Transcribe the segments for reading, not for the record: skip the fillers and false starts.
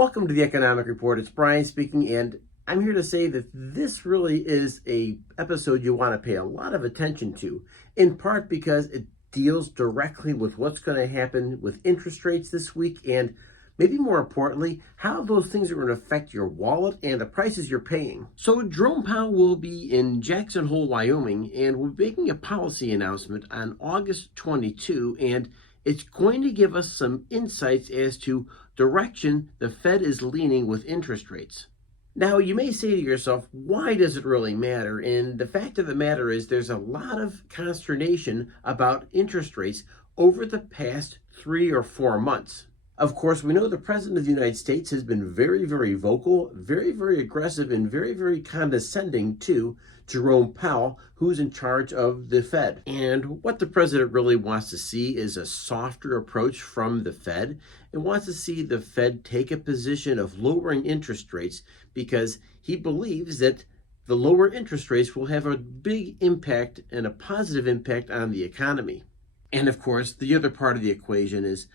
Welcome to the Economic Report. It's Brian speaking, and I'm here to say that this really is a episode you want to pay a lot of attention to, in part because it deals directly with what's going to happen with interest rates this week, and maybe more importantly, how those things are going to affect your wallet and the prices you're paying. So Jerome Powell will be in Jackson Hole, Wyoming, and will be making a policy announcement on August 22, and it's going to give us some insights as to direction the Fed is leaning with interest rates. Now, you may say to yourself, why does it really matter? And the fact of the matter is there's a lot of consternation about interest rates over the past 3 or 4 months. Of course, we know the President of the United States has been very, very vocal, very, very aggressive, and very, very condescending to Jerome Powell, who's in charge of the Fed. And what the President really wants to see is a softer approach from the Fed, and wants to see the Fed take a position of lowering interest rates because he believes that the lower interest rates will have a big impact and a positive impact on the economy. And of course, the other part of the equation is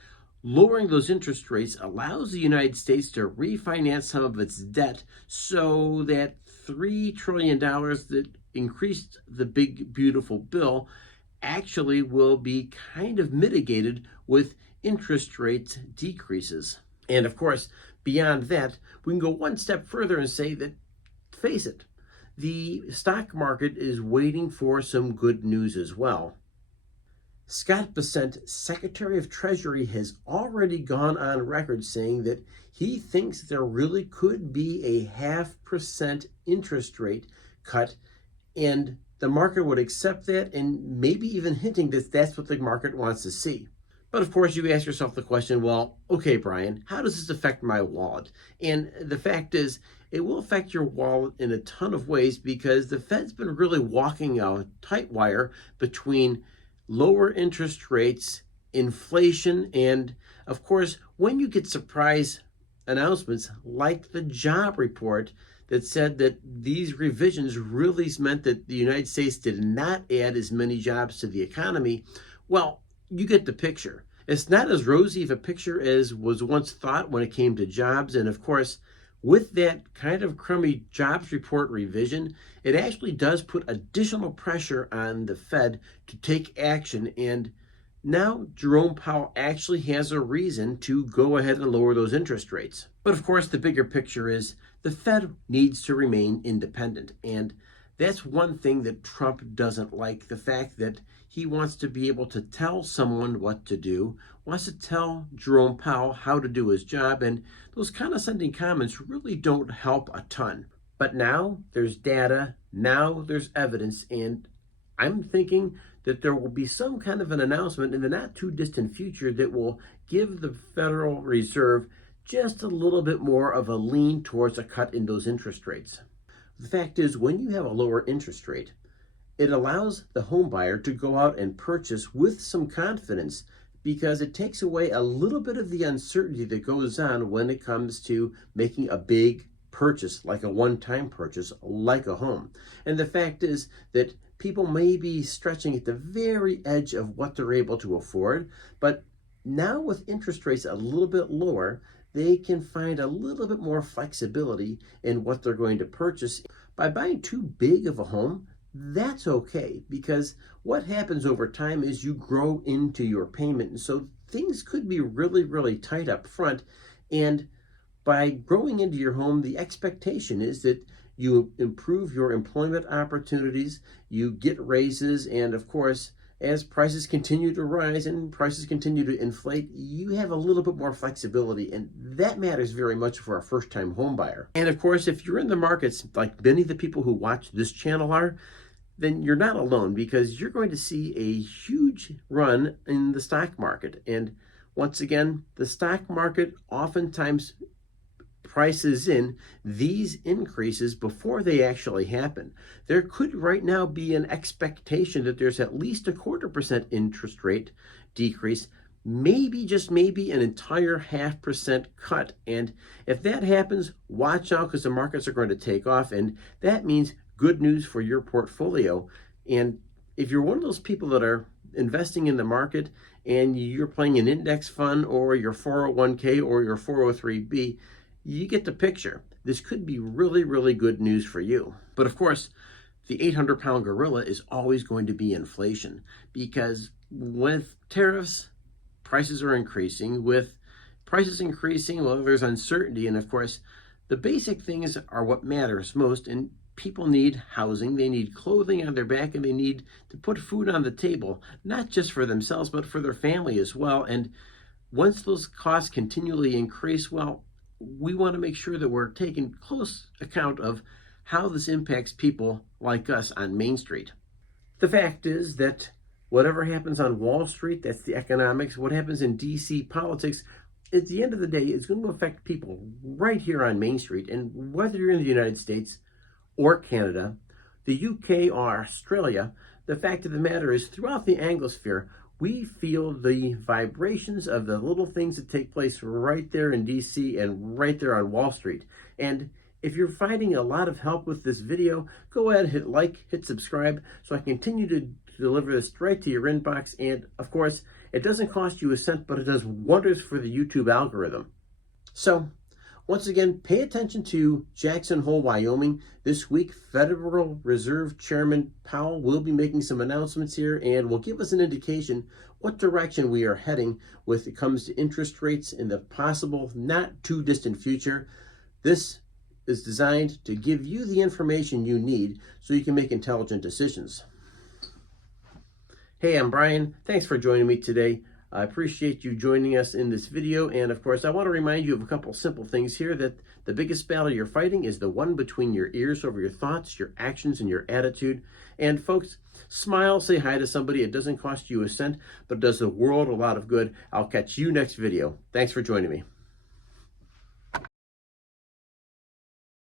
lowering those interest rates allows the United States to refinance some of its debt so that $3 trillion that increased the big, beautiful bill actually will be kind of mitigated with interest rate decreases. And of course, beyond that, we can go one step further and say that, face it, the stock market is waiting for some good news as well. Scott Bessent, Secretary of Treasury, has already gone on record saying that he thinks there really could be a 0.5% interest rate cut, and the market would accept that, and maybe even hinting that that's what the market wants to see. But of course, you ask yourself the question, well, okay, Brian, how does this affect my wallet? And the fact is, it will affect your wallet in a ton of ways because the Fed's been really walking a tight wire between lower interest rates, inflation, and of course, when you get surprise announcements like the job report that said that these revisions really meant that the United States did not add as many jobs to the economy, well, you get the picture. It's not as rosy of a picture as was once thought when it came to jobs, and of course, with that kind of crummy jobs report revision, it actually does put additional pressure on the Fed to take action. And now Jerome Powell actually has a reason to go ahead and lower those interest rates. But of course, the bigger picture is the Fed needs to remain independent. And that's one thing that Trump doesn't like, the fact that he wants to be able to tell someone what to do, wants to tell Jerome Powell how to do his job, and those condescending comments really don't help a ton. But now there's data, now there's evidence, and I'm thinking that there will be some kind of an announcement in the not too distant future that will give the Federal Reserve just a little bit more of a lean towards a cut in those interest rates. The fact is, when you have a lower interest rate, it allows the home buyer to go out and purchase with some confidence because it takes away a little bit of the uncertainty that goes on when it comes to making a big purchase, like a one-time purchase, like a home. And the fact is that people may be stretching at the very edge of what they're able to afford, but now with interest rates a little bit lower, they can find a little bit more flexibility in what they're going to purchase. By buying too big of a home, that's okay, because what happens over time is you grow into your payment. And so things could be really, really tight up front. And by growing into your home, the expectation is that you improve your employment opportunities, you get raises, and of course, as prices continue to rise and prices continue to inflate, you have a little bit more flexibility, and that matters very much for a first-time home buyer. And of course, if you're in the markets like many of the people who watch this channel are, then you're not alone, because you're going to see a huge run in the stock market. And once again, the stock market oftentimes prices in these increases before they actually happen. There could right now be an expectation that there's at least 0.25% interest rate decrease, maybe, just maybe, an entire 0.5% cut. And if that happens, watch out, because the markets are going to take off, and that means good news for your portfolio. And if you're one of those people that are investing in the market and you're playing an index fund or your 401k or your 403b, You get the picture. This could be really, really good news for you. But of course, the 800-pound gorilla is always going to be inflation, because with tariffs, prices are increasing. With prices increasing, well, there's uncertainty. And of course, the basic things are what matters most. And people need housing, they need clothing on their back, and they need to put food on the table, not just for themselves, but for their family as well. And once those costs continually increase, well, we want to make sure that we're taking close account of how this impacts people like us on Main Street. The fact is that whatever happens on Wall Street, that's the economics. What happens in DC politics, at the end of the day, it's going to affect people right here on Main Street. And whether you're in the United States or Canada, the UK or Australia, the fact of the matter is, throughout the Anglosphere, we feel the vibrations of the little things that take place right there in DC and right there on Wall Street. And if you're finding a lot of help with this video, go ahead, hit like, hit subscribe, so I continue to deliver this right to your inbox. And of course, it doesn't cost you a cent, but it does wonders for the YouTube algorithm. So once again, pay attention to Jackson Hole, Wyoming. This week, Federal Reserve Chairman Powell will be making some announcements here and will give us an indication what direction we are heading when it comes to interest rates in the possible not too distant future. This is designed to give you the information you need so you can make intelligent decisions. Hey, I'm Brian. Thanks for joining me today. I appreciate you joining us in this video. And of course, I want to remind you of a couple simple things here, that the biggest battle you're fighting is the one between your ears over your thoughts, your actions, and your attitude. And folks, smile, say hi to somebody. It doesn't cost you a cent, but it does the world a lot of good. I'll catch you next video. Thanks for joining me.